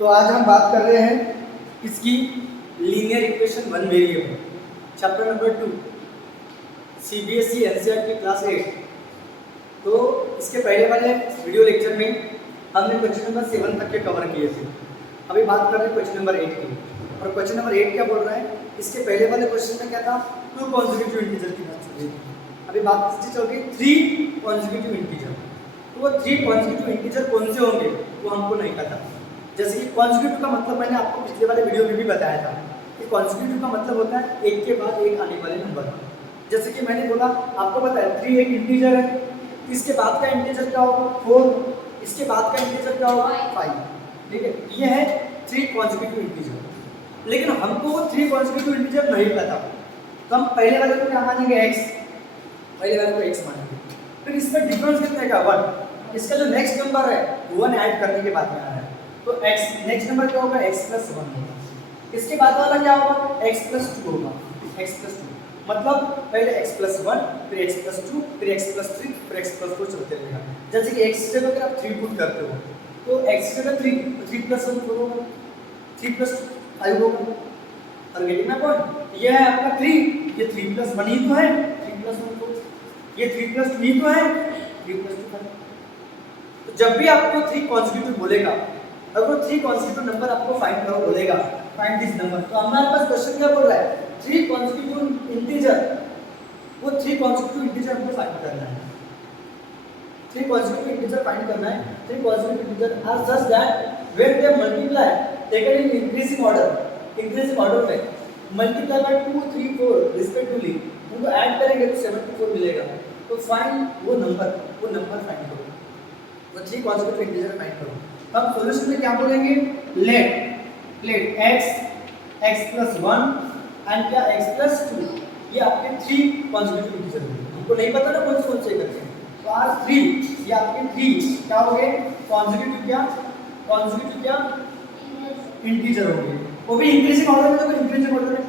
तो आज हम बात कर रहे हैं इसकी linear equation one variable chapter number 2 CBSE NCERT class 8। तो इसके पहले वाले वीडियो लेक्चर में हमने क्वेश्चन नंबर 7 तक के कवर किए थे। अभी बात कर रहे हैं क्वेश्चन नंबर 8 की। और क्वेश्चन नंबर 8 क्या बोल रहा है, इसके पहले वाले क्वेश्चन में क्या था, 2 कॉन्जिक्यूटिव इंटीजर की बात चल रही थी। अभी बात चल रही 3 कॉन्जिक्यूटिव इंटीजर। तो वो 3 कॉन्जिक्यूटिव इंटीजर कौन से होंगे वो हमको नहीं पता। जैसे कि कॉन्जिक्यूटिव का मतलब मैंने आपको पिछले वाले वीडियो में भी बताया था कि कॉन्जिक्यूटिव का मतलब होता है एक के बाद एक आने वाले नंबर। जैसे कि मैंने बोला आपको पता है 3 एक इंटीजर है, इसके बाद का इंटीजर क्या होगा 4, इसके बाद का इंटीजर क्या होगा 5। ठीक है, ये है 3 कॉन्जिक्यूटिव इंटीजर। लेकिन हमको वो 3 कॉन्जिक्यूटिव इंटीजर नहीं पता, तो हम पहले वाले को क्या मानेंगे x, पहले वाले को x मानेंगे। फिर इसमें डिफरेंस कितने का 1, इसका जो नेक्स्ट नंबर है 1 ऐड करने के बाद में आ रहा है, तो x नेक्स्ट नंबर क्या होगा x + 1 होगा। इसके बाद वाला क्या होगा x + 2 होगा, x + 2 मतलब पहले x + 1 फिर x + 2 फिर x + 3 फिर x + 4 चलते रहेगा। जैसे कि x से अगर आप 3 पुट करते हो तो x से 3 तो 3 + 1 4 होगा, 3 + 2 5 होगा। और गेटिंग माय पॉइंट, ये है आपका 3, ये 3 + 1 ही तो है, 3 + 1 4, ये 3 + 2 ही तो है, 3 + 2 5। तो जब भी आपको 3 कॉन्जिक्यूटिव बोलेगा, अगर वो 3 कॉन्जिक्यूटिव नंबर आपको फाइंड करो बोलेगा, फाइंड दिस नंबर, तो हमारे पास क्वेश्चन क्या बोल रहा है 3 कॉन्जिक्यूटिव इंटीजर, वो 3 कॉन्जिक्यूटिव इंटीजर हमको फाइंड करना है। 3 कॉन्जिक्यूटिव इंटीजर फाइंड करना है। 3 consecutive integer are such that when they multiply taken in increasing order में मल्टीप्लाई बाय 2 3 4 रिस्पेक्टिवली, उनको ऐड करेंगे तो 74 मिलेगा। तो फाइंड वो नंबर फाइंड करो, वो 3 कॉन्जिक्यूटिव इंटीजर फाइंड करो। अब सॉल्यूशन में क्या बोलेंगे, लेट x + 1 एंड क्या x + 2, ये आपके 3 कॉन्जिक्यूटिव इंटीजर होंगे। हमको नहीं पता ना कौन से करके, तो आज 3 ये आपके 3 क्या हो गए कॉन्जिक्यूटिव क्या इंटीजर हो गए। वो भी इंक्रीजिंग ऑर्डर में, तो इंक्रीजिंग ऑर्डर में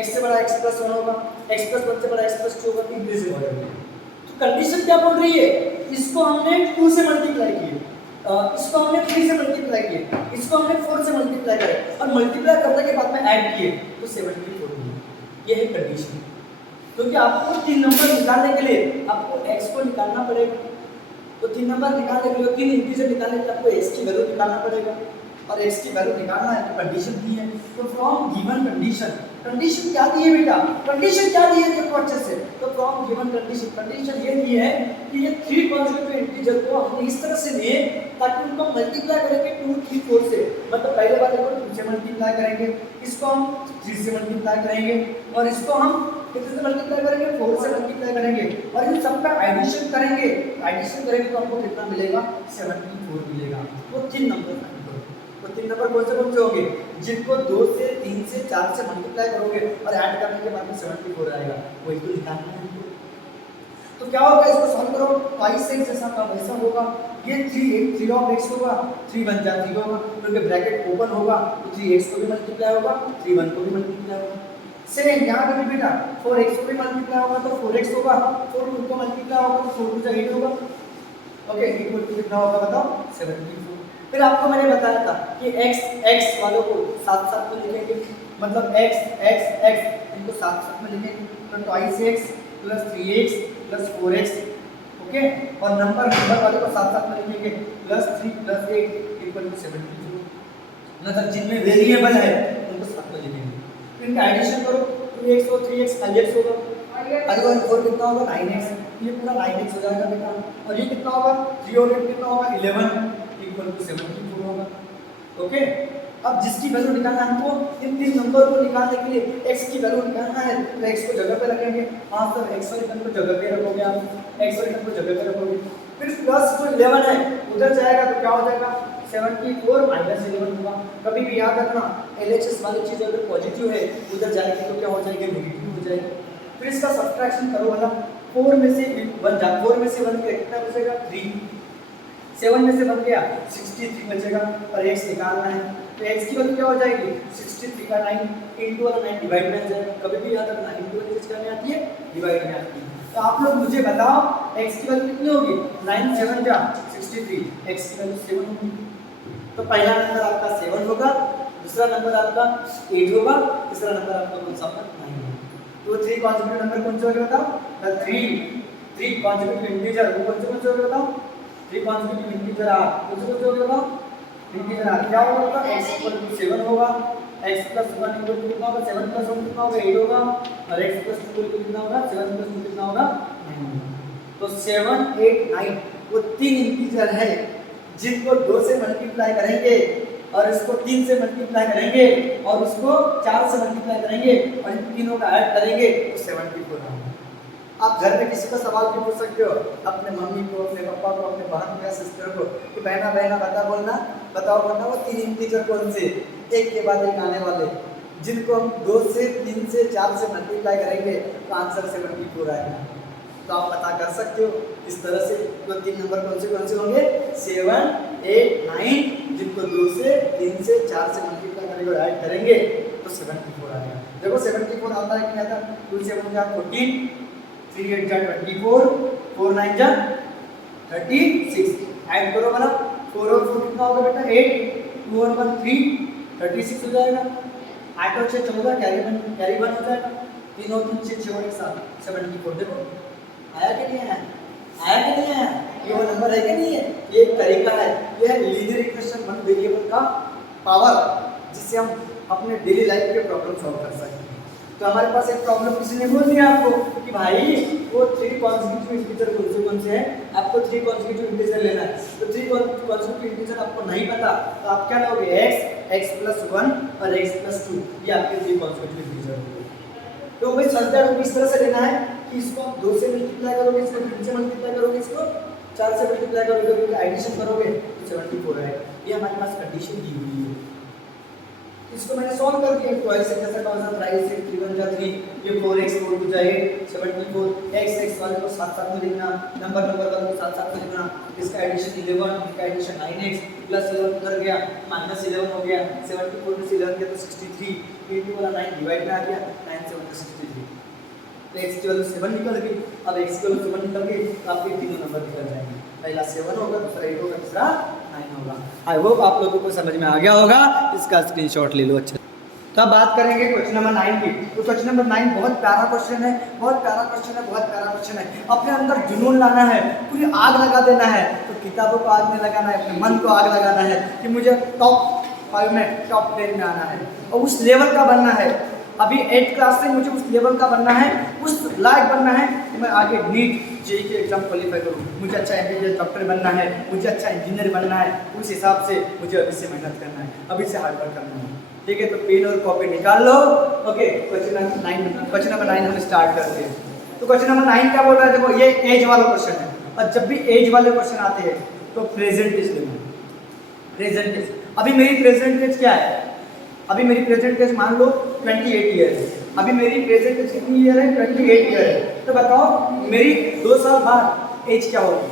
x से बड़ा x + 1 होगा, x + 1 से बड़ा x + 2 होगा, इंक्रीजिंग ऑर्डर में। तो कंडीशन क्या बोल रही है, इसको हमने 2 से मल्टीप्लाई किए, इसको हमने 3 से मल्टीप्लाई किए, इसको हमने 4 से मल्टीप्लाई करे और मल्टीप्लाई करने के बाद में ऐड किए तो 74 मिले। ये है कंडीशन। क्योंकि आपको 3 नंबर निकालने के लिए आपको x को निकालना पड़ेगा, तो 3 नंबर निकालने के लिए 3 इंटीजर निकालने के लिए आपको x की वैल्यू निकालना पड़ेगा, और x की वैल्यू निकालना है तो कंडीशन दी है। तो फ्रॉम गिवन कंडीशन क्या दी है बेटा, कंडीशन क्या दी है देखो अच्छे से। तो फ्रॉम गिवन कंडीशन ये दी है कि ये 3 कॉन्जिक्यूटिव इंटीजर को हमने इस तरह से लिए ताकि उनको मल्टीप्लाई करेंगे 2 3 4 से, मतलब पहले वाले को 2 से मल्टीप्लाई करेंगे, इसको हम 3 से मल्टीप्लाई करेंगे, और इसको हम कितने से मल्टीप्लाई करेंगे 4 से मल्टीप्लाई करेंगे, और इन सब का एडिशन करेंगे तो हमको कितना मिलेगा 74 मिलेगा। वो 3 नंबर फाइंड करो। तो 3 नंबर कौन से होंगे, जिनको 2 से 3 से 4 से मल्टीप्लाई करोगे और ऐड करने के बाद में 74 आएगा, वही तो निकालना है हमको। तो क्या होगा, इसको सॉल्व करो, y से जैसा था वैसा होगा। ये 3 ऑफ x होगा, 3 1 जा 3 होगा, क्योंकि ब्रैकेट ओपन होगा तो 3x को भी मल्टीप्लाई होगा, 3 1 को भी मल्टीप्लाई होगा। सेम यहाँ पे भी बेटा 4x को भी मल्टीप्लाई होगा तो 4x होगा, 4 2 को मल्टीप्लाई होगा तो 4 2 जा 8 होगा। ओके, इक्वल टू कितना होगा बताओ 74। फिर आपको मैंने बताया था कि x वालों को साथ में लिखेंगे, मतलब x इनको साथ में लिखेंगे, तो 2x + 3x + 4x। ओके, और नंबर वाले को साथ में लिखेंगे +3 + 8 = 74। मतलब जिनमें वेरिएबल है उनको साथ में लिखेंगे, फिर इनका एडिशन करो, 2x और 3x 5x होगा, और कितना होगा 9x, ये पूरा 9x हो जाएगा बेटा। और ये कितना होगा 3 और 8 कितना होगा 11 = 74 होगा। ओके, अब जिसकी वैल्यू निकालना है हमको, इन 3 नंबर को निकालने के लिए x की वैल्यू निकालना है, तो x को जगह पे रखेंगे। हाँ सर, x और इधर को जगह पे रखोगे आप, x और इधर को जगह पे रखोगे, फिर प्लस जो 11 है उधर जाएगा तो क्या हो जाएगा 74 - 11 होगा। कभी भी याद रखना, LHS वाली चीज अगर पॉजिटिव है उधर जाएगी तो क्या हो जाएगी नेगेटिव हो जाएगी। फिर इसका सब्ट्रैक्शन करो वाला, 4 में से 1 कितना बचेगा 3, 7 में से बन गया 63 बचेगा, और x निकालना है तो x की वैल्यू क्या हो जाएगी 63 का 9 इंटू वाला 9 डिवाइड में जाएगा। कभी भी याद रखना, इंटू वाली चीज क्या आती है डिवाइड में आती है। तो आप लोग मुझे बताओ x की वैल्यू कितनी होगी, 9 7 जा 63, x की वैल्यू 7 होगी। तो पहला नंबर आपका 7 होगा, दूसरा नंबर आपका 8 होगा, तीसरा नंबर आपका कौन सा होगा 9 होगा। तो 3 कॉन्जिक्यूटिव नंबर कौन से होंगे बताओ? द 3 कॉन्जिक्यूटिव इंटीजर वो कौन से होंगे बताओ? 3 कॉन्जिक्यूटिव इंटीजर आर कौन से होंगे बताओ? इंटीजर आर क्या होगा? x = 7 होगा, x + 1 = कितना होगा? 7 + 1 कितना होगा? 8 होगा, और x + 2 कितना होगा? 7 + 2 कितना होगा? 9 होगा। तो 7 8 9 वो 3 इंटीजर है जिनको 2 से मल्टीप्लाई करेंगे और इसको 3 से मल्टीप्लाई करेंगे और उसको 4 से मल्टीप्लाई करेंगे और इन तीनों का ऐड करेंगे तो 74 आएगा। आप घर में किसी को सवाल भी पूछ सकते हो, अपने मम्मी को, अपने पापा को, अपने बहन या सिस्टर को कि बहना बताओ बोलना वो 3 इंटीजर कौन से एक के बाद एक आने वाले जिनको हम 2 से 3 से 4 से मल्टीप्लाई करेंगे तो आंसर 74 आएगा। तो आप पता कर सकते हो इस तरह से। तो 3 नंबर कौन से होंगे? 7 8 9 जिनको 2 से 3 से 4 से मल्टीप्लाई करेंगे और ऐड करेंगे तो 74 आएगा। देखो 74 आता है कि नहीं आता? 2 7 जा 14, 3 8 जा 24, 4 9 जा 36। ऐड करो वाला 4 और 4 कितना होगा बेटा? 8, 2 और 1 3, 36 हो जाएगा। 8 और 6 14, कैरी 1 हो जाएगा। 3 और 3 6 6 और 1 7 74। देखो आया कि नहीं आया? आया कि नहीं आया? ये वो नंबर है कि नहीं है? ये एक तरीका है, ये है लीनियर इक्वेशन 1 वेरिएबल का पावर जिससे हम अपने डेली लाइफ के प्रॉब्लम सॉल्व कर सकते हैं। तो हमारे पास एक प्रॉब्लम किसी ने बोल दिया आपको कि भाई वो 3 कॉन्जिक्यूटिव इंटीजर कौन से हैं? आपको 3 कॉन्जिक्यूटिव इंटीजर लेना है। तो 3 कॉन्जिक्यूटिव इंटीजर आपको नहीं पता तो आप क्या लोगे? x + 1 और x + 2 ये आपके 3 कॉन्जिक्यूटिव इंटीजर होंगे। तो भाई संख्या को इस तरह से लेना है कि इसको 2 से मल्टीप्लाई करोगे, इसको 3 से मल्टीप्लाई करोगे, इसको 4 से मल्टीप्लाई करोगे, तो एडिशन करोगे तो 74 आएगा। ये हमारे पास कंडीशन दी हुई है। इसको मैंने सॉल्व कर दिया। 12 से कैसे कौन सा 3 से 3 1 जा 3, ये 4x 4 हो जाए 74। x वाले को साथ में लिखना, नंबर वाले को साथ में लिखना। इसका एडिशन 11, इसका एडिशन 9x प्लस 11 उधर गया, माइनस 11 हो गया। 74 में से 11 गया तो 63, into वाला 9 डिवाइड में आ गया, 9 से 1 63। तो x की वैल्यू 7 निकल गई। अब x की वैल्यू 7 निकल गई तो आपके तीनों नंबर निकल जाएंगे। पहला 7 होगा, दूसरा 8 होगा, तीसरा 9 होगा। आई होप आप लोगों को समझ में आ गया होगा। इसका स्क्रीनशॉट ले लो। अच्छा, तो अब बात करेंगे क्वेश्चन नंबर 9 की। तो क्वेश्चन नंबर 9 बहुत प्यारा क्वेश्चन है, बहुत प्यारा क्वेश्चन है। अपने अंदर जुनून लाना है, पूरी आग लगा देना है। तो किताबों को आग नहीं लगाना है, अपने मन को आग लगाना है कि मुझे टॉप 5 में, टॉप 10 में आना है और उस लेवल का बनना है। अभी 8th क्लास से मुझे उस लेवल का बनना है, उस लायक बनना है कि मैं आगे नीट जेई के एग्जाम क्वालिफाई करूँ। मुझे अच्छा एमबीबीएस डॉक्टर बनना है, मुझे अच्छा इंजीनियर बनना है। उस हिसाब से मुझे अभी से मेहनत करना है, अभी से हार्ड वर्क करना है। ठीक है, तो पेन और कॉपी निकाल लो। ओके, क्वेश्चन नंबर 9 हम स्टार्ट करते हैं। तो क्वेश्चन नंबर 9 क्या बोल रहा है? देखो ये एज वाला क्वेश्चन है और जब भी एज वाले क्वेश्चन आते हैं तो प्रेजेंट एज लेना। प्रेजेंट एज, अभी मेरी प्रेजेंट एज क्या है? अभी मेरी प्रेजेंट एज मान लो 28 ईयर है। अभी मेरी प्रेजेंट एज कितनी ईयर है? 28 ईयर है। तो बताओ मेरी 2 साल बाद एज क्या होगी?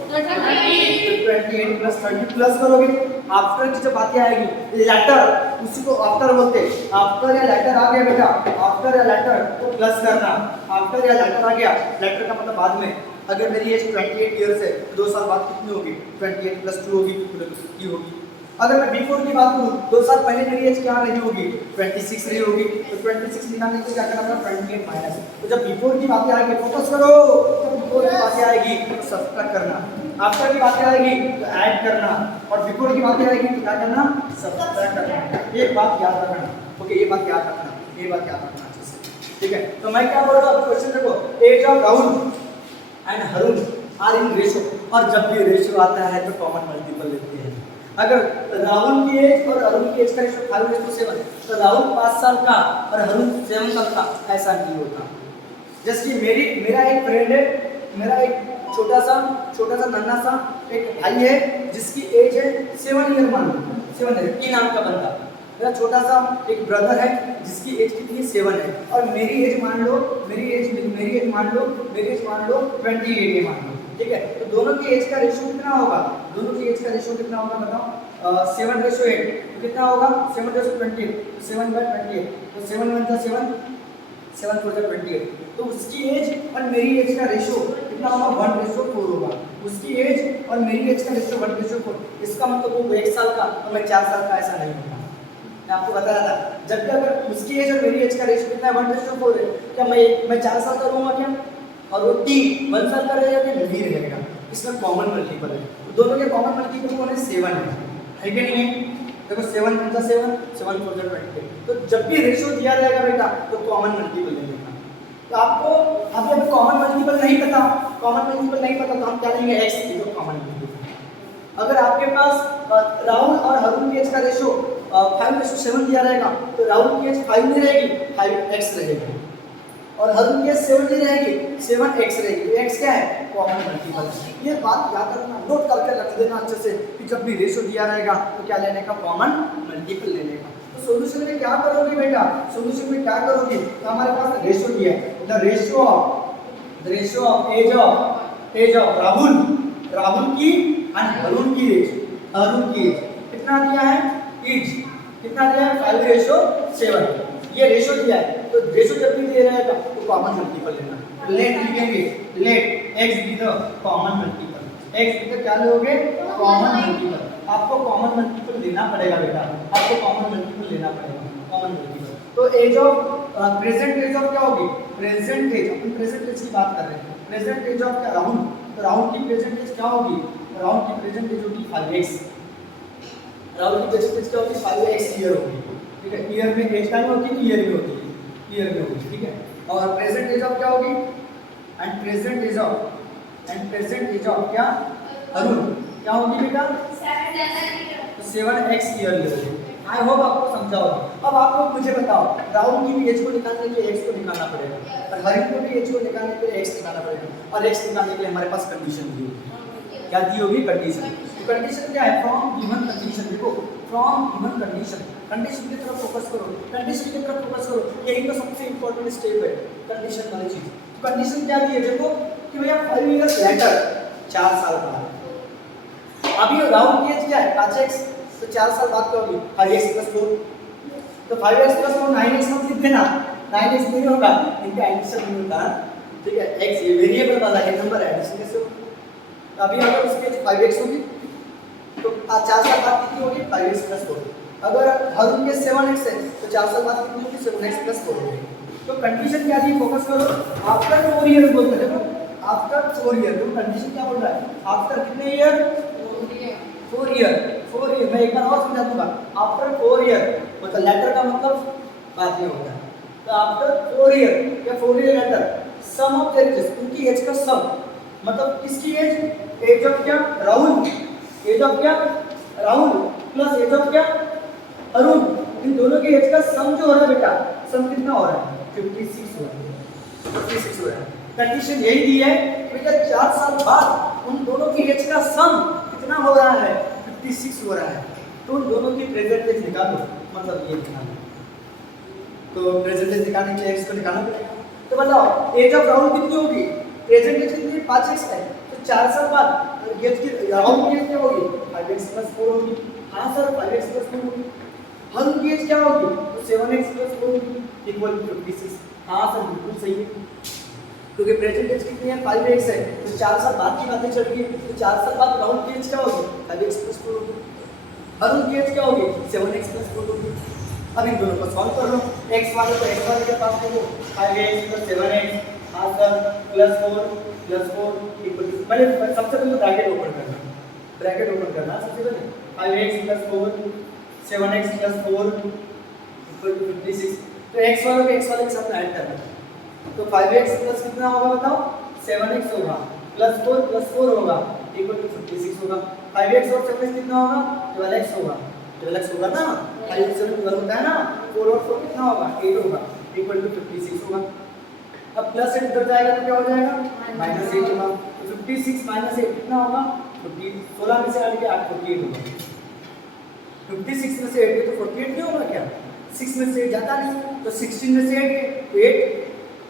28 प्लस 30 प्लस करोगे। आफ्टर की जब बातें आएगी, लेटर उसी को आफ्टर बोलते हैं। आफ्टर या लेटर आ गया बेटा, आफ्टर या लेटर तो प्लस करना। आफ्टर या लेटर आ गया, लेटर का मतलब बाद में। अगर मेरी एज 28 ईयर है तो 2 साल बाद कितनी होगी? 28 प्लस 2 होगी, 50 होगी। अगर मैं बिफोर की बात करूँ, 2 साल पहले मेरी एज क्या रही होगी? 26 रही होगी। तो 26 निकालने के लिए क्या करना पड़ेगा? 28 माइनस। तो जब बिफोर की बातें आएगी, फोकस करो, जब बिफोर की बातें आएगी तो सब्ट्रैक्ट करना, आफ्टर की बातें आएगी तो ऐड करना, और बिफोर की बातें आएगी तो क्या करना? सब्ट्रैक्ट करना। ये बात याद रखना। ओके, ये बात याद रखना, ये बात याद रखना अच्छे से। ठीक है, तो मैं क्या बोल रहा हूँ? क्वेश्चन देखो, age of Rahul and Harun are in ratio, और जब भी रेशियो आता है तो कॉमन मल्टीपल लेते हैं। अगर राहुल की एज और अरुण की एज का रेशियो 5:7 तो राहुल 5 साल का और अरुण 7 साल का, ऐसा नहीं होता। जैसे कि मेरा एक फ्रेंड है, मेरा एक छोटा सा नन्हा सा एक भाई है जिसकी एज है 7 ईयर, मान लो 7 ईयर की नाम का बंदा। मेरा छोटा सा एक ब्रदर है जिसकी एज कितनी है? 7 है। और मेरी एज मान लो 28 मान लो। ठीक है, तो दोनों की एज का रेशियो कितना होगा? बताओ? 7:8 तो कितना होगा? 7:20, 7/28 तो 7 1 7 7 4 28। तो उसकी एज और मेरी एज का रेशियो कितना कितना होगा 1:4 होगा। उसकी एज और मेरी एज का रेशियो 1:4, इसका मतलब वो 1 साल का और मैं 4 साल का, ऐसा नहीं होगा। मैं आपको बता रहा था, जब भी अगर उसकी एज और मेरी एज का रेशियो कितना है 1:4 है, क्या मैं 4 साल का रहूँगा क्या? और वो 1 साल का रहेगा कि नहीं रहेगा? इसमें कॉमन मल्टीपल है, दोनों के कॉमन मल्टीपल कौन है? 7 है कि नहीं है? देखो 7 × 7 7 × 4 20। तो जब भी रेशियो दिया रहेगा बेटा तो कॉमन मल्टीपल ले लेना। तो आपको अभी कॉमन मल्टीपल नहीं पता, कॉमन मल्टीपल नहीं पता तो हम क्या लेंगे? x is common multiple. अगर आपके पास राहुल और हरुण की एज का रेशियो 5:7 दिया रहेगा तो राहुल की एज 5 नहीं रहेगी, 5x रहेगी, और हरुण की एज 7 नहीं रहेगी, 7x रहेगी। तो x क्या है? Common multiple. ये बात याद रखना, नोट करके रख देना अच्छे से कि जब भी रेशियो दिया रहेगा तो क्या लेने का? कॉमन मल्टीपल लेने का। तो सॉल्यूशन में क्या करोगे बेटा? सॉल्यूशन में क्या करोगे? तो हमारे पास रेशियो दिया है, the ratio of age of Rahul की एंड हरुण की एज कितना दिया है? एज कितना दिया है? 5:7। ये रेशियो दिया है, तो रेशियो जब भी दे रहेगा तो कॉमन मल्टीपल लेना। लेट लिखेंगे, let x be the common multiple, x be the क्या लोगे? Common multiple. आपको कॉमन मल्टीपल लेना पड़ेगा बेटा, आपको कॉमन मल्टीपल लेना पड़ेगा, कॉमन मल्टीपल। तो age of present age of क्या होगी? प्रेजेंट एज, अपन प्रेजेंट एज की बात कर रहे हैं। प्रेजेंट एज ऑफ क्या? राहुल, तो राहुल की प्रेजेंट एज क्या होगी? राहुल की प्रेजेंट एज होगी 5x। राहुल की प्रेजेंट एज क्या होगी? 5x ईयर होगी, ठीक है? ईयर में एज टाइम होती है, ईयर में होती है, ईयर में होगी, ठीक है? और प्रेजेंट एज ऑफ क्या होगी? एंड प्रेजेंट एज ऑफ क्या? हरुण क्या होगी बेटा? 7x ईयर होगी। आई होप आपको समझा होगा। अब आप लोग मुझे बताओ, राहुल की भी एज को निकालने के लिए x को निकालना पड़ेगा, और हरुण को भी एज को निकालने के लिए x निकालना पड़ेगा, और x निकालने के लिए हमारे पास कंडीशन दी होगी। क्या दी होगी? कंडीशन। तो कंडीशन क्या है? From given condition. देखो, फ्रॉम गिवन कंडीशन, कंडीशन की तरफ फोकस करो, कंडीशन की तरफ फोकस करो, यही तो सबसे इंपॉर्टेंट स्टेप है, कंडीशन वाली चीज। कंडीशन क्या दी है? देखो कि भैया 5 इयर्स लेटर, 4 साल बाद। अभी राहुल की एज क्या है? 5x, तो 4 साल बाद क्या होगी? 5x + 4। तो 5x + 4 9x मत लिख देना, 9x नहीं होगा, इनका एडिशन नहीं होता, ठीक है? x ये वेरिएबल वाला है, नंबर एडिशन कैसे होगा? अभी अगर उसकी एज 5x होगी तो 4 साल बाद कितनी होगी? 5x + 4। अगर हरुण के 7x है तो 4 साल बाद कितनी होगी? 7x + 4 होगी। तो कंडीशन क्या दी? फोकस करो, आफ्टर 4 ईयर बोलते हैं, देखो आफ्टर 4 ईयर। तो कंडीशन क्या बोल रहा है? आफ्टर कितने ईयर? 4 ईयर। मैं एक बार और समझा दूंगा। आफ्टर 4 ईयर मतलब लेटर का मतलब बाद में होता है। तो आफ्टर 4 ईयर या 4 year later, sum of their ages, उनकी एज का सम, मतलब किसकी एज? एज ऑफ क्या? राहुल, एज ऑफ क्या? राहुल प्लस एज ऑफ क्या? अरुण, इन दोनों की एज का सम जो हो रहा है बेटा, सम कितना हो रहा है? 56 हो रहा है, 56 हो रहा है। कंडीशन यही दी है कि बेटा 4 साल बाद उन दोनों की एज का सम कितना हो रहा है? 56 हो रहा है। तो उन दोनों की प्रेजेंट एज निकालो, मतलब ये निकालो। तो प्रेजेंट एज निकालने के लिए x को निकालना पड़ेगा। तो बताओ एज ऑफ राहुल कितनी होगी? प्रेजेंट एज कितनी? 5x है, तो 4 साल बाद एज की राहुल की एज क्या होगी? 5x + 4 होगी। हाँ सर, 5x + 4 होगी। हरुण की एज क्या होगी? तो 7x + 4 होगी, इक्वल टू 56। हाँ सर, बिल्कुल सही है, क्योंकि प्रेजेंट एज कितनी है? 5x है, तो 4 साल बाद की बातें चल रही है, तो 4 साल बाद राहुल की एज क्या होगी? 5x + 4 होगी। हरुण की एज क्या होगी? 7x + 4 होगी। अब इन दोनों को सॉल्व कर लो, x वाले को x वाले के पास ले लो, 5x + 7x, हाँ सर, +4 इक्वल टू, पहले सबसे पहले ब्रैकेट ओपन करना, सबसे पहले 5x + 4 7x + 4 इक्वल टू 56। तो x वालों के साथ ऐड करना, तो 5x प्लस कितना होगा बताओ? 7x होगा, +4 + 4 होगा, इक्वल टू 56 होगा। 5x और 7x कितना होगा? 12x होगा, 12x होगा ना, 5 और 7 12 होता है ना, 4 और 4 कितना होगा? 8 होगा, इक्वल टू 56 होगा। अब प्लस 8 इधर जाएगा तो क्या हो जाएगा? -8 होगा। तो 56 - 8 कितना होगा? 40। 16 में से 8 के 8 48 होगा। 56 में से 8 के तो 48 नहीं होगा क्या? 6 में से 8 जाता नहीं, तो 16 में से 8 के तो 8,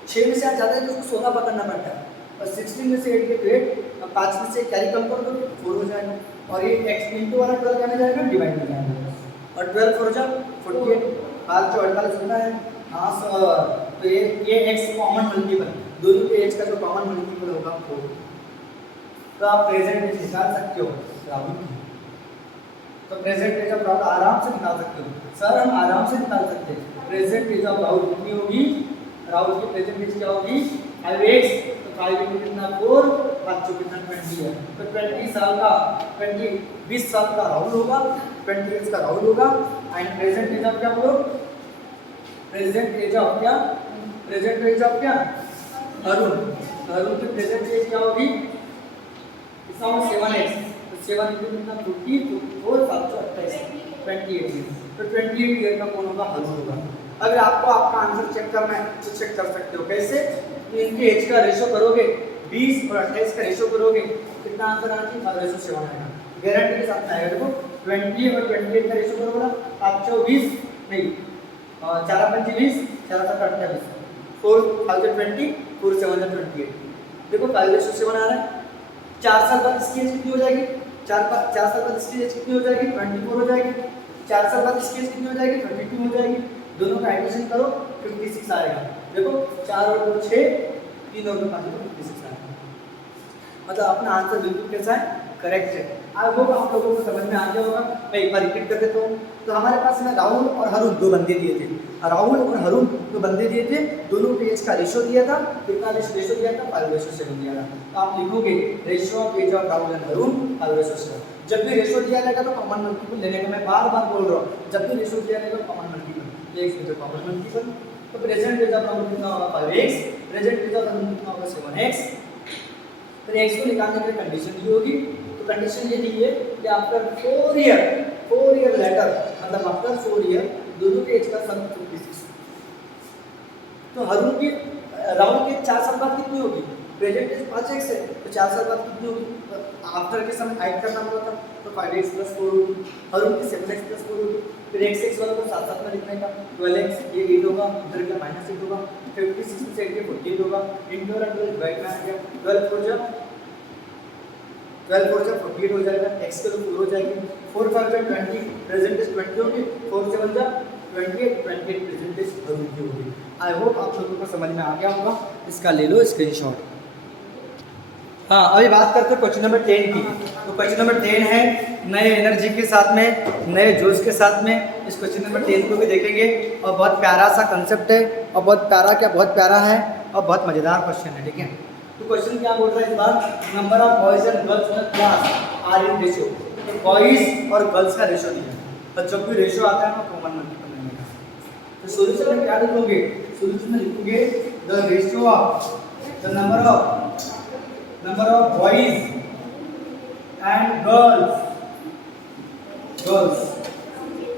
6 में से 8 जाता है तो उसको 16 पकड़ना पड़ता है, और 16 में से 8 के तो 8, अब 5 में से कैरी कम कर दो 4 हो जाएगा, और ये x इंटू वाला 12 क्या में जाएगा? डिवाइड में जाएगा, और 12 4 जा 48, 5 जो 48 होता है। हाँ सर, तो ये x कॉमन मल्टीपल, दोनों के एज का जो कॉमन मल्टीपल होगा 4। तो आप प्रेजेंट एज निकाल सकते हो राहुल की। तो प्रेजेंट एज ऑफ राहुल आराम से निकाल सकते हो सर, हम आराम से निकाल सकते हैं। प्रेजेंट एज ऑफ राहुल कितनी होगी? राहुल की प्रेजेंट एज क्या होगी? 5x। तो 5 इंटू कितना 4, 5 कितना 20 है। तो 20 साल का 20 साल का राहुल होगा, 20 इयर्स का राहुल होगा। एंड प्रेजेंट एज ऑफ क्या बोलो? प्रेजेंट एज ऑफ क्या? प्रेजेंट एज ऑफ क्या? अरुण। अरुण की प्रेजेंट एज क्या होगी? इसका 7x। तो 7 इंटू कितना 50, 4 728 28 ईयर। तो 28 ईयर का कौन होगा? अरुण होगा। अगर आपको आपका आंसर चेक करना है तो चेक कर सकते हो। कैसे? तो इनके एज का रेशो करोगे, 20 और 28 का रेशो करोगे, कितना आंसर आना चाहिए? 5:7 आएगा। गारंटी के साथ आएगा। देखो 20 और 28 का रेशो करोगे ना, 520 नहीं 4 5 20, 4 7 28, 4020, 4 7 28। देखो 5:7 आ रहा है। 4 साल बाद इसकी एज कितनी हो जाएगी? 4 साल बाद इसकी एज कितनी हो जाएगी? 24 हो जाएगी। 4 साल बाद इसकी एज कितनी हो जाएगी? 32 हो जाएगी। दोनों का एडिशन करो 56 आएगा। देखो 4 और 2 6, 3 और 2 5 56 आएगा। मतलब अपना आंसर बिल्कुल कैसा है? करेक्ट है। आई होप आप लोगों को समझ में आ गया होगा। मैं एक बार रिपीट कर देता हूँ। तो हमारे पास में राहुल और हरुण 2 बंदे दिए थे। राहुल और हरुण 2 बंदे दिए थे। दोनों के एज का रेशो दिया था। कितना रेशो दिया था? 5:7 दिया था। तो आप लिखोगे ratio of age of Rahul and Harun 5:7। जब भी रेशो दिया जाएगा तो कॉमन मल्टीपल लेने का मैं बार बार बोल रहा हूँ। जब भी रेशो दिया जाएगा कॉमन मल्टीपल, x में जो कॉमन मल्टीपल। तो प्रेजेंट एज ऑफ राहुल कितना होगा? 5x। Present age of Harun कितना होगा? 7x। फिर x को निकालने के लिए कंडीशन दी होगी। तो कंडीशन ये दी है कि आफ्टर 4 ईयर लेटर, मतलब आफ्टर 4 ईयर दोनों के एज का सम 56। तो हरुण की राहुल के 4 साल बाद कितनी होगी? प्रेजेंट एज 5x है, तो 4 साल बाद कितनी होगी? आफ्टर के समय ऐड करना होगा तो 5x + 4 होगी। हरुण की 7x + 4 होगी। फिर x वाला को साथ साथ में लिखने का 12x, ये 8 होगा, इधर का -8 होगा, 56 से 8 48 होगा, इंटू और 12 डिवाइड में आ गया, 12 4 जा 48 हो जाएगा, x के तो 4 हो जाएगी, 4 5 जा 20, प्रेजेंट इज 20 होगी, 4 7 जा 28 प्रेजेंट इज हरुण की होगी। आई होप आप लोगों को समझ में आ गया होगा। इसका ले लो स्क्रीनशॉट। हाँ, अभी बात करते हैं क्वेश्चन नंबर 10 की। तो क्वेश्चन नंबर 10 है नए एनर्जी के साथ में, नए जोश के साथ में। इस क्वेश्चन नंबर 10 को भी देखेंगे और बहुत प्यारा सा कंसेप्ट है और बहुत प्यारा है और बहुत मज़ेदार क्वेश्चन है। ठीक है, तो क्वेश्चन क्या बोल रहा है इस बार? Number of boys and girls in class are in ratio. तो बॉयज और गर्ल्स का रेशियो दिया है। तो जब भी रेशियो आता है तो कॉमन मल्टीपल लेने का। तो सॉल्यूशन में क्या लिखोगे? सॉल्यूशन में लिखोगे the ratio of the number of boys and girls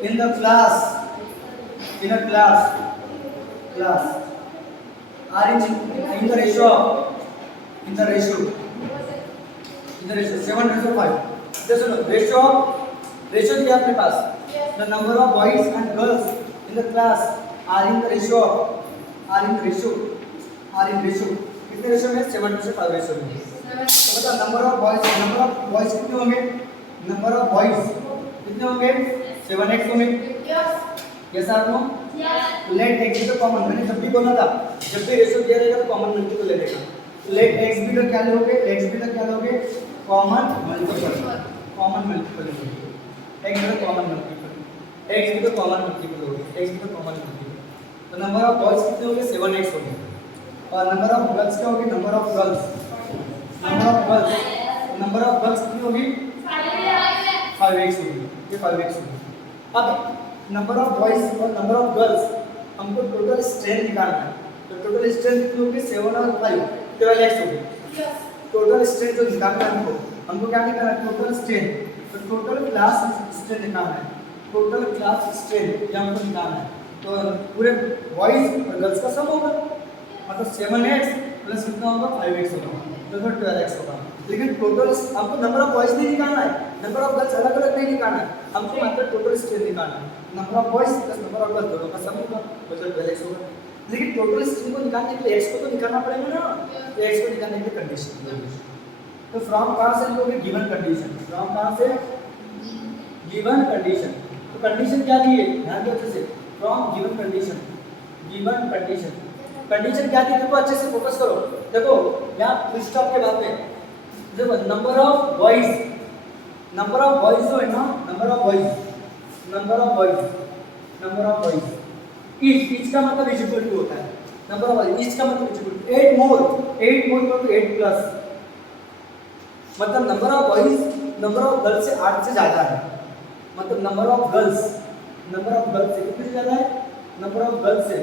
in the class are in the ratio 7:5। जैसे रेशियो दिया अपने पास, the number of boys and girls in the class are in ratio कितने ratio में? 7:5 ratio में। तो मतलब number of boys कितने होंगे? नंबर ऑफ बॉयज कितने होंगे? 7x होंगे। Yes or no? Let x भी तो कॉमन, मैंने जब भी बोला था जब भी रेशियो दिया रहेगा तो कॉमन मल्टीपल ले लेगा। लेट x भी तो क्या लोगे? x भी तो क्या लोगे? कॉमन मल्टीपल लोगे। x भी तो कॉमन मल्टीपल। तो नंबर ऑफ बॉयज कितने होंगे? 7x होंगे। और नंबर ऑफ गर्ल्स क्या होगी? नंबर ऑफ गर्ल्स कितनी होगी? 5x होगी। ये 5x होगी। अब नंबर ऑफ बॉयज और नंबर ऑफ गर्ल्स हमको टोटल स्ट्रेंथ निकालना है। तो टोटल स्ट्रेंथ कितनी होगी? 7 और 5 12x होगी। टोटल स्ट्रेंथ जो निकालना है हमको क्या निकालना है? Total strength. तो टोटल क्लास स्ट्रेंथ निकालना है। टोटल क्लास स्ट्रेंथ ये हमको निकालना है। तो पूरे बॉयज और गर्ल्स का सम होगा, मतलब 7x प्लस कितना होगा? 5x होगा, तो फिर 12x होगा। लेकिन टोटल हमको नंबर ऑफ बॉयज नहीं निकालना है, नंबर ऑफ गर्ल्स अलग अलग नहीं निकालना है, हमको मात्र टोटल स्ट्रेंथ निकालना है। Number of boys plus number of girls दोनों का सम होगा, मतलब 12x होगा। लेकिन टोटल स्ट्रेंथ को निकालने के लिए x को तो निकालना पड़ेगा ना, तो x को निकालने के लिए कंडीशन। तो फ्रॉम कहाँ से लिखोगे? Given condition. फ्रॉम कहाँ से? Given condition. तो कंडीशन क्या दी है? ध्यान दो अच्छे से। फ्रॉम गिवन कंडीशन कंडीशन क्या थी देखो, अच्छे से फोकस करो। देखो यहाँ फुल स्टॉप के बाद में देखो नंबर ऑफ बॉयज जो है ना, नंबर ऑफ बॉयज ईच का मतलब इज इक्वल टू होता है, नंबर ऑफ बॉयज ईच का मतलब इज इक्वल टू 8 मोर तो 8 प्लस, मतलब नंबर ऑफ गर्ल्स से 8 से ज्यादा है, मतलब नंबर ऑफ गर्ल्स से कितनी ज्यादा है, नंबर ऑफ गर्ल्स से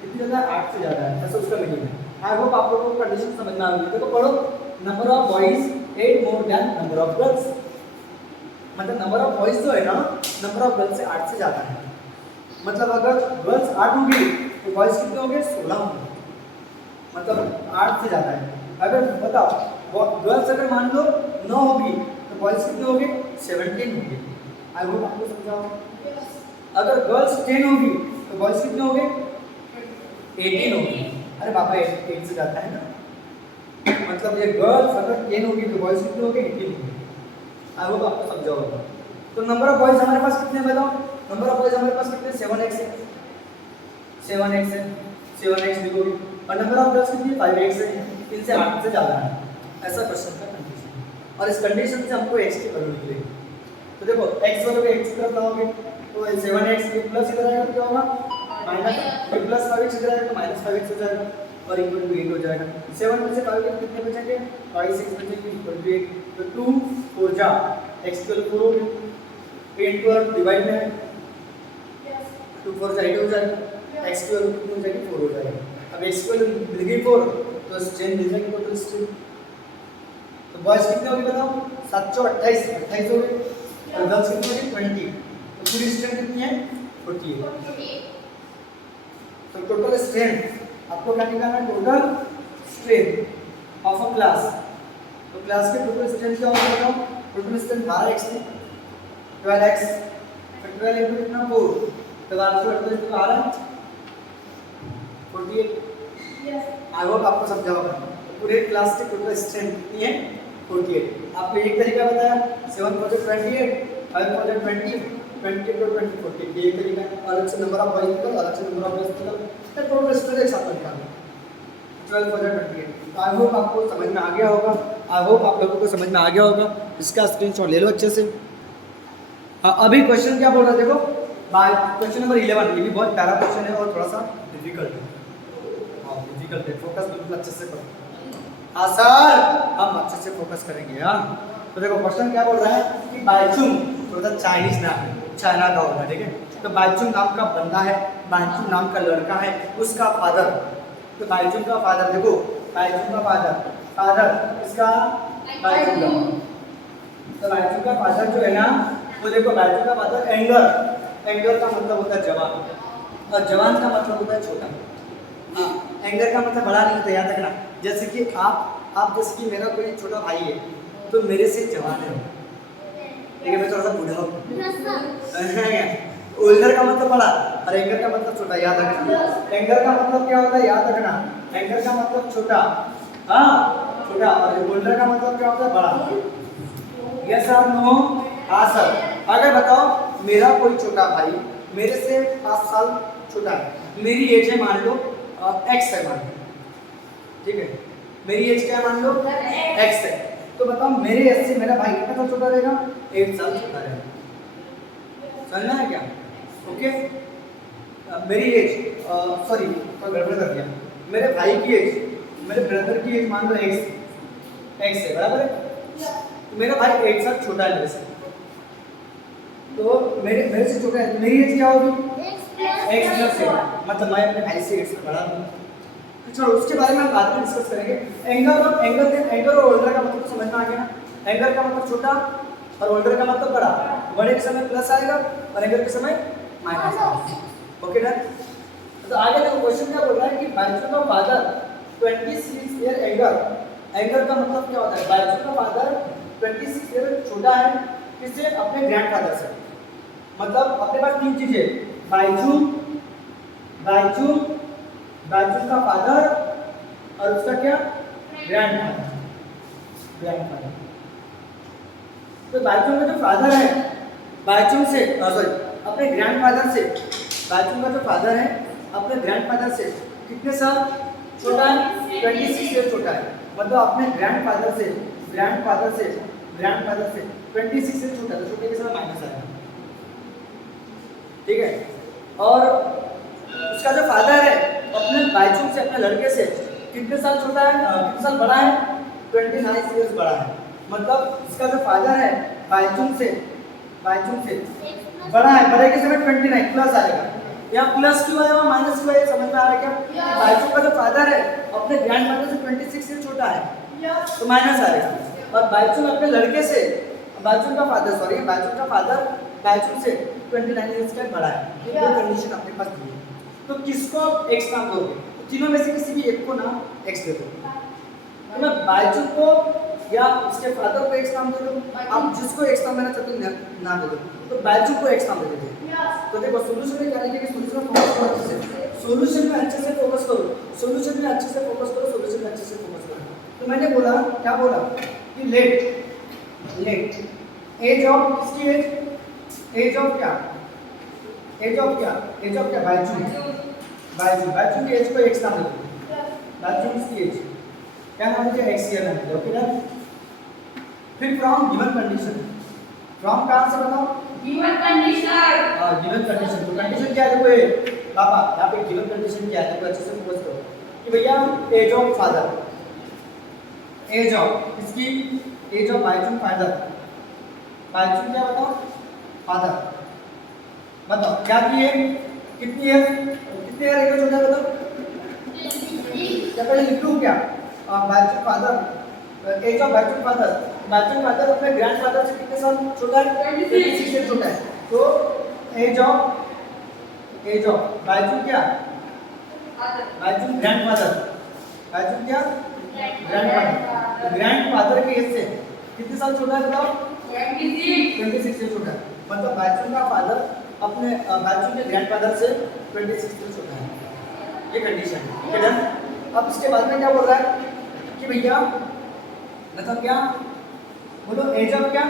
कितनी ज्यादा है, 8 से ज्यादा है, ऐसा उसका मीनिंग है। आई होप आप लोगों को कंडीशन समझ में आ गई। देखो पढ़ो, number of boys 8 more than number of girls, मतलब नंबर ऑफ बॉयज जो है ना, नंबर ऑफ गर्ल्स से 8 से ज्यादा है, मतलब अगर गर्ल्स 8 होंगी तो बॉयज कितने होंगे, 16 होंगे, मतलब 8 से ज्यादा है। अगर बताओ गर्ल्स अगर मान लो 9 होगी तो बॉयज कितने होंगे, 17 होंगे। आई होप आपको समझाओ। अगर गर्ल्स 10 होगी तो बॉयज कितने होंगे, 18 होंगे। अरे बाबा 8 से ज्यादा है ना, मतलब ये गर्ल्स अगर 10 होगी तो बॉयज कितने होंगे, 18 होंगे। आई होप आपको समझा होगा। तो नंबर ऑफ बॉयज हमारे पास कितने बताओ, नंबर ऑफ बॉयज हमारे पास कितने, 7x है, 7x लिखोगे, और नंबर ऑफ गर्ल्स कितनी, 5x है, 3 से 8 से ज्यादा है, ऐसा क्वेश्चन का कंडीशन। और इस कंडीशन से हमको x की वैल्यू निकलेगी। तो देखो x वैल्यू x की तरफ लाओगे तो 7x ये प्लस इधर आएगा तो क्या होगा, माइनस, ये प्लस 5x इधर आएगा तो माइनस 5x हो जाएगा और इक्वल टू 8 हो जाएगा। 7 में से 5 के कितने बचेंगे, 5 6 बचेंगे इक्वल टू 8, तो 2 4 जा x की वैल्यू 4 हो गई, 8 पर डिवाइड में है, 2 4 जा 8 हो जाएगा, x की वैल्यू कितनी हो जाएगी, 4 हो जाएगी। अब x की वैल्यू मिल गई 4 तो स्ट्रेन मिल जाएगी, टोटल स्ट्रेन। तो बॉयज कितने होगी बताओ, 728 हो गए, और गर्ल्स कितनी होगी, 20, तो पूरी स्ट्रेन कितनी है, 48। तो टोटल स्ट्रेन आपको क्या निकालना है, total strain of a class. तो क्लास के टोटल स्ट्रेन क्या होगा बताओ, टोटल स्ट्रेन 12x है, 12x, फिर 12 into कितना 4, तो 12 तो आ रहा है 48। आई होप आपको समझा होगा। पूरे क्लास के टोटल स्ट्रेंथ कितनी है, 48। आपको एक तरीका बताया, 7 4 28, 5 4 20, 20 to 20 40, ये तरीका है। अलग से नंबर ऑफ बॉयज निकाल, अलग से नंबर ऑफ गर्ल्स निकाल, तो टोटल स्ट्रेंथ एक साथ निकालो, 12 4 28। तो आई होप आपको समझ में आ गया होगा, आई होप आप लोगों को समझ में आ गया होगा। इसका स्क्रीनशॉट ले लो अच्छे से। अभी क्वेश्चन क्या बोल रहा है देखो, क्वेश्चन नंबर 11, ये भी बहुत प्यारा क्वेश्चन है और थोड़ा सा डिफिकल्ट है, डिफिकल्ट है, फोकस बिल्कुल अच्छे से करो। हाँ सर, हम अच्छे से फोकस करेंगे। हाँ तो देखो क्वेश्चन क्या बोल रहा है कि बाइचुंग, थोड़ा चाइनीज नाम है, चाइना का होगा, ठीक है। तो बाइचुंग नाम का बंदा है, बाइचुंग नाम का लड़का है, उसका फादर, तो बाइचुंग का फादर देखो, बाइचुंग का फादर इसका बाइचुंग का, तो बाइचुंग का फादर जो है ना, वो देखो बाइचुंग का फादर एंगर का मतलब होता है जवान, और जवान का मतलब होता है छोटा। हाँ, एंगर का मतलब बड़ा नहीं होता, याद रखना। जैसे कि आप जैसे कि मेरा कोई छोटा भाई है तो मेरे से जवान है, ठीक है, मैं थोड़ा सा बूढ़ा हूँ। ओल्डर का मतलब बड़ा और एंगर का मतलब छोटा, याद रखना। एंगर का मतलब क्या होता है, याद रखना, एंगर का मतलब छोटा, हाँ छोटा, और ओल्डर का मतलब क्या होता है, बड़ा। यस और नो, हाँ सर। अगर बताओ मेरा कोई छोटा भाई मेरे से 5 साल छोटा है, मेरी एज है मान लो x है, मान लो, ठीक है, मेरी एज क्या है मान लो x है, तो बताओ मेरे एज से मेरा भाई कितना साल छोटा रहेगा, 8 साल छोटा रहेगा। समझना है क्या, ओके। मेरी एज सॉरी तो गड़बड़ कर दिया, मेरे भाई की एज, मेरे ब्रदर की एज मान लो x है, बराबर है, तो मेरा भाई 8 साल छोटा है मेरे से, तो मेरे से छोटा है, मेरी एज क्या होगी, x प्लस है, मतलब मैं अपने भाई से 8 साल बड़ा हूँ। तो चलो उसके बारे में हम बाद में डिस्कस करेंगे। एंगर और ओल्डर का मतलब तो समझ में आ गया ना। एंगर का मतलब छोटा और ओल्डर का मतलब बड़ा, बड़े के समय प्लस आएगा और एंगर के समय माइनस आएगा, ओके डन। तो आगे देखो क्वेश्चन क्या बोल रहा है कि बाइचुंग का फादर 26 ईयर एंगर का मतलब क्या होता है, बाइचुंग का फादर 26 ईयर छोटा है किससे, अपने ग्रैंडफादर से। मतलब अपने पास 3 चीजें, बाइचुंग का फादर और उसका क्या, ग्रैंडफादर। तो बाइचुंग का जो फादर है, बाइचुंग से सॉरी अपने ग्रैंडफादर से, बाइचुंग का जो फादर है अपने ग्रैंडफादर से कितने साल छोटा है? 26 ईयर छोटा है। मतलब अपने ग्रैंडफादर से 26 ईयर छोटा है, तो छोटे के साथ माइनस आएगा, ठीक है। और उसका जो फादर है अपने बाईचुंग से, अपने लड़के से कितने साल छोटा है, कितने साल बड़ा है? 29 ईयर्स बड़ा है। मतलब इसका जो फादर है बाईचुंग से बड़ा है, बड़े के समय 29 प्लस आएगा। यहाँ प्लस क्यों आया, माइनस क्यों आया, समझ में आ रहा है क्या? बाईचुंग का जो फादर है अपने ग्रैंडफादर से 26 ईयर छोटा है, तो माइनस आएगा। और बाईचुंग अपने लड़के से, बाईचुंग का फादर से 29 ईयर्स का बड़ा है। ये दो कंडीशन अपने पास दी है। तो किसको एक्स नाम दोगे? तो तीनों में से किसी भी एक को नाम एक्स दे दो। तो मैं बाईचुंग को या उसके फादर को एक्स नाम दे दो, आप जिसको एक्स नाम देना चाहते हो नाम दे दो। तो बाईचुंग को एक्स नाम दे देते। तो देखो सोल्यूशन में क्या लिखेंगे, सोल्यूशन में फोकस करो, सोल्यूशन में अच्छे से फोकस करो। तो मैंने बोला, क्या बोला कि लेट एज ऑफ, किसकी एज ऑफ क्या बाईचुंग की एज को एक्स नाम दे दो। बाईचुंग की एज क्या नाम दीजिए, एक्स ईयर नाम दीजिए, ओके ना। फिर फ्रॉम गिवन कंडीशन, फ्रॉम कहां से बताओ, गिवन कंडीशन। तो कंडीशन क्या है देखो, ये पापा यहाँ पे गिवन कंडीशन क्या है देखो, अच्छे से फोकस करो कि भैया age of father, age of इसकी, age of Baichung father, Bhaichung क्या बताओ, फादर बताओ क्या की है, कितनी है छोटा बताओ, क्या पहले लिख लूं क्या? Baichung father, age of Baichung father अपने ग्रैंडफादर से कितने साल छोटा है? 26 से छोटा है। तो एज ऑफ बाईचुंग क्या, बाईचुंग ग्रैंडफादर, ग्रैंडफादर के एज से कितने साल छोटा है बताओ? 26 से छोटा है। मतलब बाईचुंग का फादर अपने बाईचुंग के ग्रैंडफादर से 26 से छोटा है, ये कंडीशन है, ठीक है ना। अब इसके बाद में क्या बोल रहा है कि भैया मतलब क्या बोलो, एज ऑफ क्या,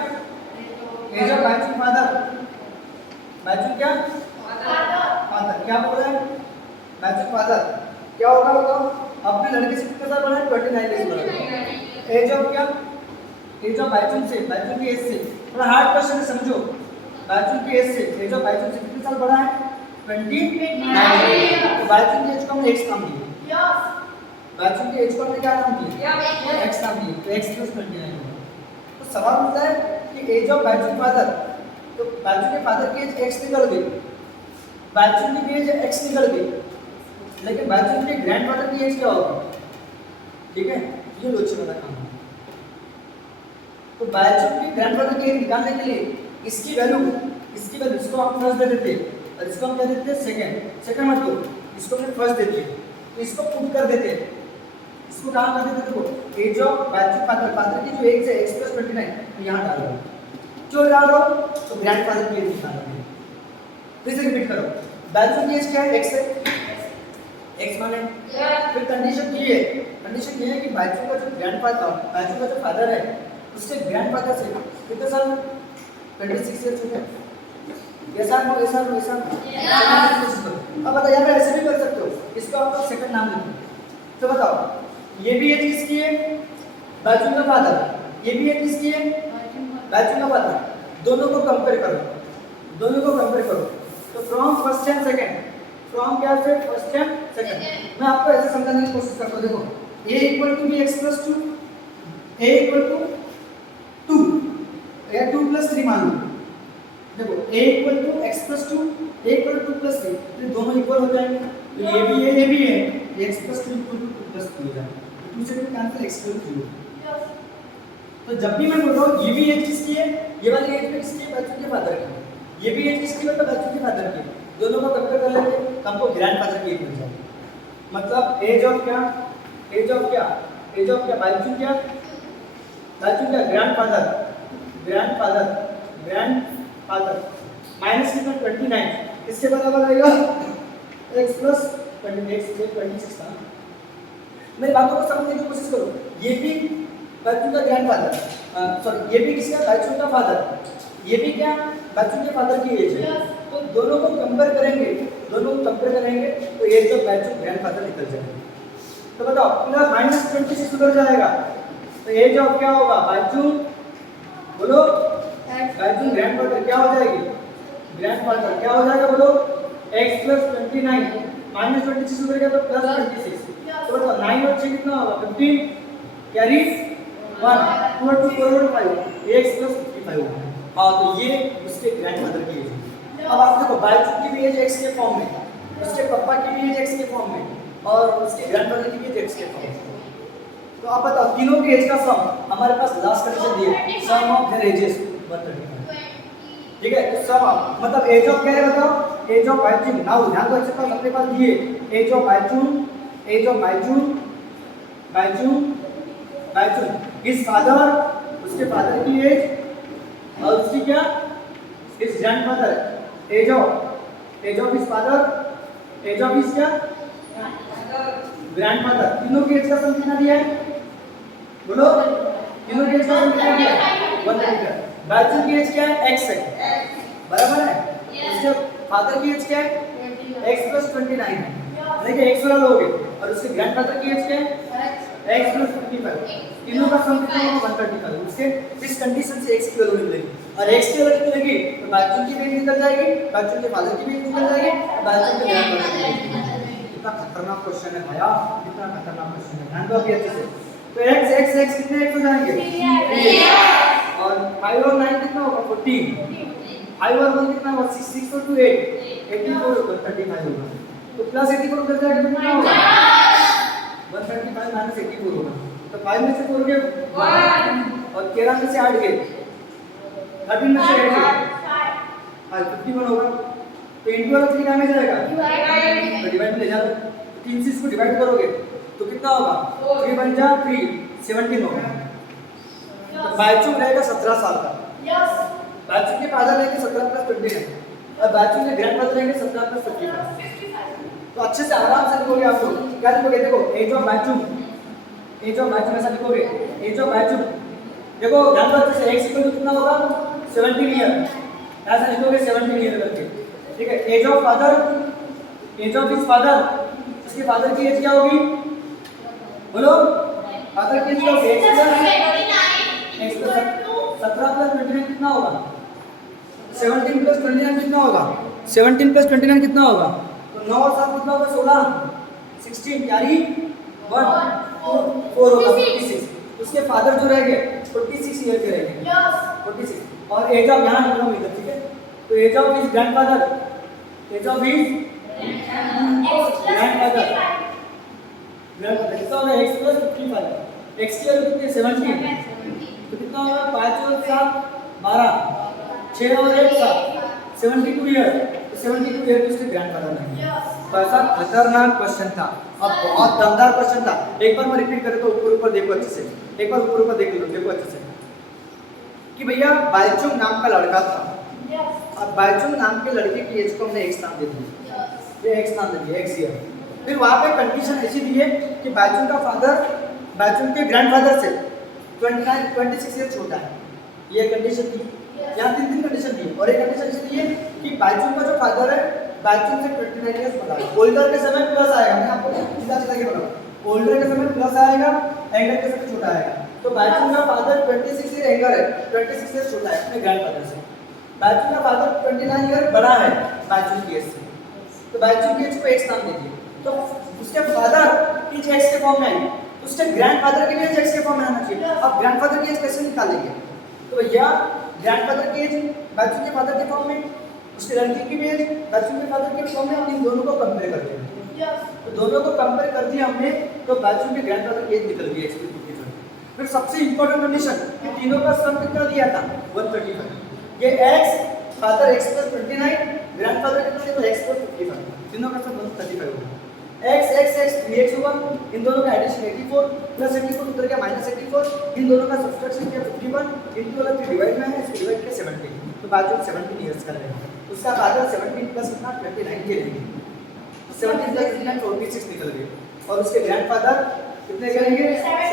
एज ऑफ बाईचुंग फादर क्या फादर क्या बोल रहा है, बाईचुंग फादर क्या होगा बताओ, अपने लड़के से कितने साल बड़ा है? 29 ईयर्स बड़ा है। एज ऑफ क्या, एज ऑफ बाईचुंग की एज से, थोड़ा हार्ड क्वेश्चन है समझो, बाईचुंग की एज से, एज ऑफ बाईचुंग से कितने साल बड़ा है? 29। तो बाईचुंग की एज को हमने एक्स नाम दिया, बाईचुंग की एज को हमने क्या नाम दिया? एक्स नाम दिया। तो एक्स प्लस 29 होगा। तो सवाल होता है कि एज ऑफ बाईचुंग फादर, तो बाईचुंग के फादर की एज एक्स निकल गई, बाईचुंग की एज एक्स निकल गई, लेकिन बाईचुंग के ग्रैंडफादर की एज क्या होगी? ठीक है, ये लोचे वाला काम है। तो बाईचुंग के ग्रैंडफादर की एज निकालने के लिए इसकी वैल्यू इसको हम फर्स्ट दे देते हैं और इसको हम क्या देते हैं, सेकंड मत दो, इसको हम फर्स्ट देते हैं। तो इसको पुट कर देते हैं, इसको कहां कर देते हैं देखो, एज ऑफ बाईचुंग फादर की जो एज है x + 29, तो यहां डाल दो। क्यों डाल रहा हो? तो ग्रैंडफादर की एज निकालोगे। फिर से रिपीट करो, बाईचुंग की एज क्या है? x है, x माने फिर कंडीशन ये है कि बाईचुंग का जो फादर है उसके ग्रैंडफादर से कितने साल? 26 ईयर छोटा है। ऐसा अब बताओ, यहाँ पे ऐसे भी कर सकते हो, इसको आप सेकंड नाम देते हो। तो बताओ ये भी एज किसकी है? बाईचुंग का फादर। ये भी एज किसकी है? बाईचुंग का फादर। दोनों को कंपेयर करो। तो from first and second, from क्या से फर्स्ट एंड सेकंड। मैं आपको ऐसे समझाने की कोशिश करता हूँ। देखो a = bx + 2, a = 2 या 2 + 3 मान लो। देखो a = x + 2, a = 2 + 3, तो दोनों इक्वल हो जाएंगे। तो ये भी है, x + 2 = 2 + 3 हो जाएगा। 2 से 2 कैंसिल, x = 3। तो जब भी मैं बोल रहा हूँ ये भी एज किसकी है, ये वाली एज में किसकी है? बाईचुंग के फादर की। ये भी एज किसकी है? बाईचुंग के फादर की। दोनों को कंपेयर कर लेंगे, हमको ग्रैंडफादर की एज मिल जाएगी। मतलब एज ऑफ क्या, बाईचुंग क्या, ग्रैंडफादर माइनस कितना? 29, इसके बराबर आएगा x + 26 था। मेरी बातों को समझने की कोशिश करो। ये भी बाईचुंग का ग्रैंडफादर, सॉरी ये भी किसका? बाईचुंग का फादर। ये भी क्या? बाईचुंग के फादर की एज है। तो दोनों को कंपेयर करेंगे दोनों को कंपेयर करेंगे तो एज ऑफ बायचुंग ग्रैंडफादर निकल जाएगा। तो बताओ प्लस माइनस 26 उधर जाएगा तो एज ऑफ क्या होगा बायचुंग, बोलो बायचुंग ग्रैंडफादर क्या हो जाएगी, ग्रैंडफादर क्या हो जाएगा बोलो, x प्लस 29 माइनस 26 उधर गया तो प्लस 26। तो बताओ 9 और 6 कितना होगा 15 कैरी 1 2 और 2 4 और 5 x प्लस 55 होगा। हाँ तो ये उसके ग्रैंडमदर की एज है। अब आप देखो बायचुंग की भी एज x के फॉर्म में, उसके पापा की भी एज x के फॉर्म में और उसके ग्रैंडमदर की भी एज x के फॉर्म में। तो आप बताओ तीनों की एज का सम हमारे पास लास्ट कंडीशन दी है, सम ऑफ देयर एजेस 135। ठीक है तो सम मतलब एज ऑफ क्या है बताओ, एज ऑफ बायचुंग। नाउ ध्यान दो इसके पास अपने पास दिए age of Bhaichung, age of Bhaichung, Bhaichung his father, उसके फादर की एज और उसकी क्या his grandfather, age of his father, age of his क्या ग्रैंडफादर। तीनों की एज का सम कितना दिया है बोलो, तीनों की एज का सम कितना दिया है 135। बायचुंग की एज क्या है x है बराबर है, उसके फादर की एज क्या है x प्लस 29 है, देखिए x वाला लोगे और उसके ग्रैंडफादर की एज क्या है x प्लस 55। तीनों का सम कितना होगा 135। उसके इस कंडीशन से x की वैल्यू निकलेगी और x की वैल्यू निकलेगी तो बायचुंग की भी निकल जाएगी, बायचुंग के फादर की भी निकल जाएगी, बायचुंग के ग्रैंडफादर की भी निकल जाएगी। कितना खतरनाक क्वेश्चन है भैया, कितना खतरनाक क्वेश्चन है, ध्यान दो अभी अच्छे से। तो x कितने x हो जाएंगे और 5 और 9 कितना होगा 14, 5 और 1 कितना होगा 6, 6 और 2 8, 84 होगा 35 होगा। तो प्लस 84 उधर जाएगा तो कितना होगा 135 माइनस 84 होगा। तो 5 में से 4 गए 1 और 13 में से 8 गए 13 में से 8 गए 51 होगा। तो इंटू वाला 3 कहां में जाएगा तो डिवाइड में ले जाओ, 3 से इसको डिवाइड करोगे तो कितना होगा 3 बन जा 3 17 होगा। तो बायचुंग रहेगा 17 साल का, बायचुंग के फादर रहेंगे 17 प्लस 29 और बायचुंग के ग्रैंडफादर रहेंगे 17 प्लस 55। तो अच्छे से आराम से लिखोगे आप लोग, क्या लिखोगे देखो age of Bhaichung, age of Bhaichung ऐसा लिखोगे एज ऑफ बायचुंग। देखो ध्यान दो अच्छे से x इक्वल टू कितना होगा 17 ईयर, ऐसा लिखोगे 17 ईयर करके। ठीक है age of father, age of his father, उसके फादर की एज क्या होगी बोलो, फादर की एज क्या होगी x प्लस 17 प्लस 29 कितना होगा 17 प्लस 29 कितना होगा 17 प्लस 29 कितना होगा तो 9 और 7 कितना होगा 16, 16 कैरी 1 2 4 होगा 46। उसके फादर जो रहेंगे 46 ईयर के रहेंगे 46 और एज ऑफ यहाँ लिखना इधर। ठीक है तो age of his grandfather, age of his grandfather कितना होगा x प्लस 55, x की वैल्यू कितनी 17 तो कितना होगा 5 और 7 12 6 और 1 7 72 ईयर। तो 72 ईयर के उसके ग्रैंडफादर नहीं। तो ऐसा खतरनाक क्वेश्चन था और बहुत दमदार क्वेश्चन था। एक बार मैं रिपीट करें तो ऊपर ऊपर देखो अच्छे से, एक बार ऊपर ऊपर देख लो, देखो अच्छे से कि भैया बायचुंग नाम का लड़का था और बायचुंग नाम के लड़के की एज को हमने x नाम दे दिया, ये x नाम दे दिया x ईयर। फिर वहाँ पे कंडीशन ऐसी दी है कि बायचुंग का फादर बायचुंग के ग्रैंडफादर से 26 ईयर छोटा है, ये कंडीशन थी। यहाँ तीन कंडीशन दी और एक कंडीशन ऐसी दी है कि बायचुंग का जो फादर है बायचुंग से 29 ईयर्स बड़ा है। ओल्डर के समय प्लस आएगा, मैं आपको सीधा सीधा के बताऊं ओल्डर के समय प्लस आएगा, एंगर के समय छोटा आएगा। तो बायचुंग का फादर 26 ईयर एंगर है, 26 ईयर छोटा है अपने ग्रैंडफादर से। बायचुंग का फादर 29 ईयर बड़ा है बायचुंग की एज से, तो बायचुंग की एज को x नाम दे दिया। तो उसके फादर की एज x के फॉर्म में आई, उसके ग्रैंडफादर की एज x के फॉर्म में आना चाहिए। अब ग्रैंडफादर की एज कैसे निकालेंगे तो भैया ग्रैंडफादर की एज बायचुंग के फादर के फॉर्म में, उसके लड़के की भी एज बायचुंग के फादर के फॉर्म में, इन दोनों को कंपेयर कर दिया। तो दोनों को कंपेयर कर दिया हमने तो बायचुंग के ग्रैंडफादर की एज निकल गई x की 55। फिर सबसे इंपॉर्टेंट कंडीशन कि तीनों का सम कितना दिया था 135। ये x father x plus 29 grandfather कितना है तो x प्लस 55, तीनों का सम 135 होगा। x x x 3x होगा, इन दोनों का एडिशन 84 प्लस 84 उधर गया माइनस 84, इन दोनों का सब्ट्रैक्शन किया 51 इनटू वाला 3 डिवाइड में है, इसको डिवाइड किया 17 तो बाजू 17 इयर्स का रहेगा। उसका फादर 17 प्लस कितना 29 के लेंगे, 17 प्लस 29 46 निकल गए और उसके ग्रैंडफादर कितने करेंगे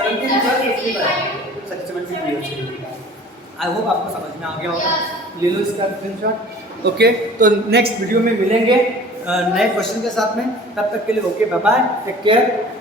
17 प्लस 55 17 इयर्स। आई होप आपको समझ में आ गया होगा, ले लो इसका स्क्रीनशॉट। ओके तो नेक्स्ट वीडियो में मिलेंगे, नए क्वेश्चन के साथ में। तब तक के लिए okay, bye bye, take care.